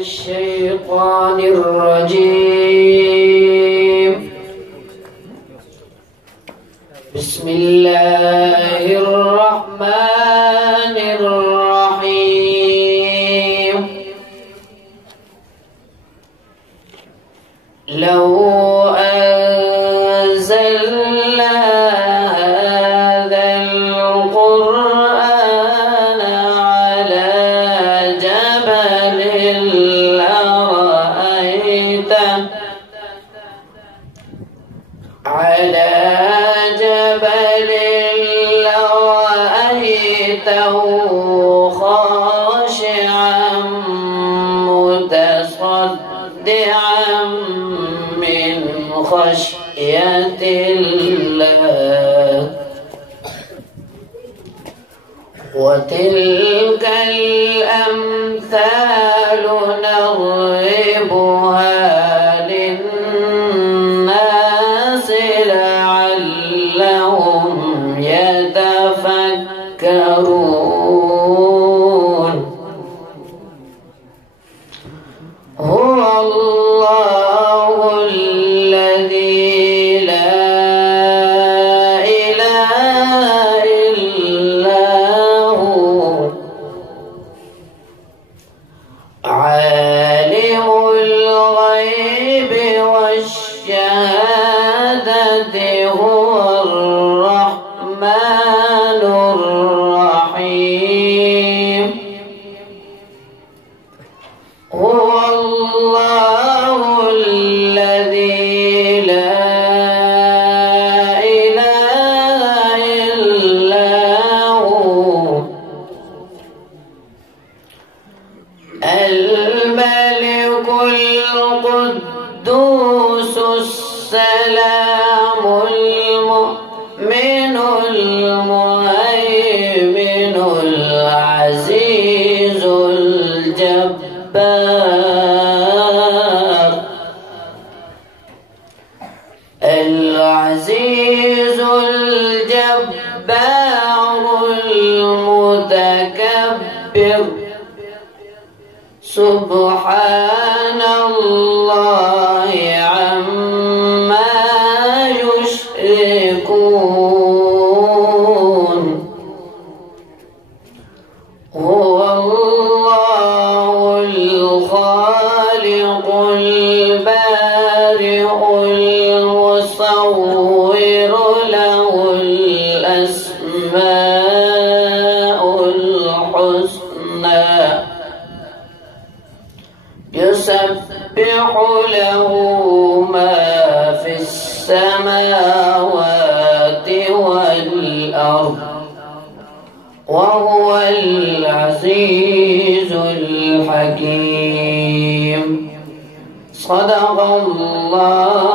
الشيطان الرجيم. بسم الله الرحمن الرحيم. لو أنزلنا هذا القرآن على جبل لرأيته خاشعا متصدعا من خشية الله. وتلك الأمثال نضربها للناس لعلهم يتفكرون. هو الله الذي لا إله إلا هو عالم الغيب والشهادة. هو الرحمن الرحيم. هو الله الذي لا إله إلا هو الملك القدوس السلام المؤمن المهيمن العزيز الجبار. العزيز الجبار المتكبر. سبحان الله عما يشركون. هو الله الخالق البارئ المصور له الأسماء الحسنى. يسبح له ما في السماوات والأرض وهو العزيز الحكيم. صدق الله